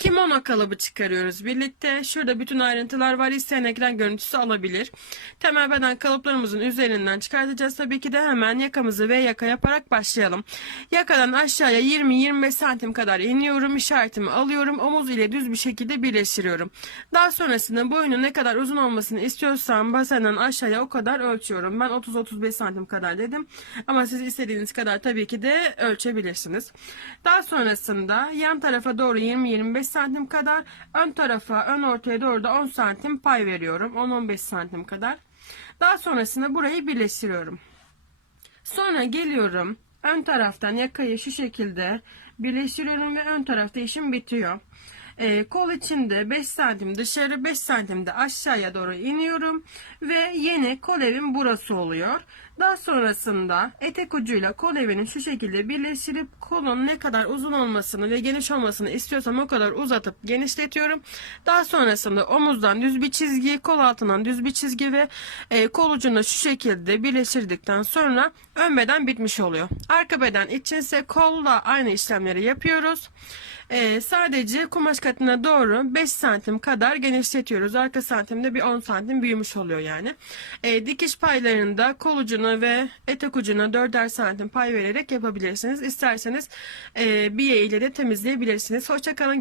Kimono kalıbı çıkarıyoruz birlikte. Şurada bütün ayrıntılar var. İsteyen ekran görüntüsü alabilir. Temel beden kalıplarımızın üzerinden çıkartacağız. Tabii ki de hemen yakamızı V yaka yaparak başlayalım. Yakadan aşağıya 20-25 santim kadar iniyorum. işaretimi alıyorum. Omuz ile düz bir şekilde birleştiriyorum. Daha sonrasında boyunun ne kadar uzun olmasını istiyorsam basenden aşağıya o kadar ölçüyorum. Ben 30-35 santim kadar dedim. Ama siz istediğiniz kadar tabii ki de ölçebilirsiniz. Daha sonrasında yan tarafa doğru 20-25 santim kadar, ön tarafa, ön ortaya doğru da 10 santim pay veriyorum. 10-15 santim kadar. Daha sonrasında burayı birleştiriyorum. Sonra geliyorum. Ön taraftan yakayı şu şekilde birleştiriyorum ve ön tarafta işim bitiyor. Ee, kol içinde 5 santim dışarı 5 santim de aşağıya doğru iniyorum ve yeni kol evim burası oluyor. Daha sonrasında etek ucuyla kol evini şu şekilde birleştirip kolun ne kadar uzun olmasını ve geniş olmasını istiyorsam o kadar uzatıp genişletiyorum. Daha sonrasında omuzdan düz bir çizgi, kol altından düz bir çizgi ve e, kol ucunu şu şekilde birleştirdikten sonra ön beden bitmiş oluyor. Arka beden içinse kolla aynı işlemleri yapıyoruz. E, sadece kumaş katına doğru 5 santim kadar genişletiyoruz. Arka santimde bir 10 santim büyümüş oluyor yani. E, dikiş paylarında kol ucuna ve etek ucuna 4'er santim pay vererek yapabilirsiniz. İsterseniz e, biye ile de temizleyebilirsiniz. Hoşçakalın.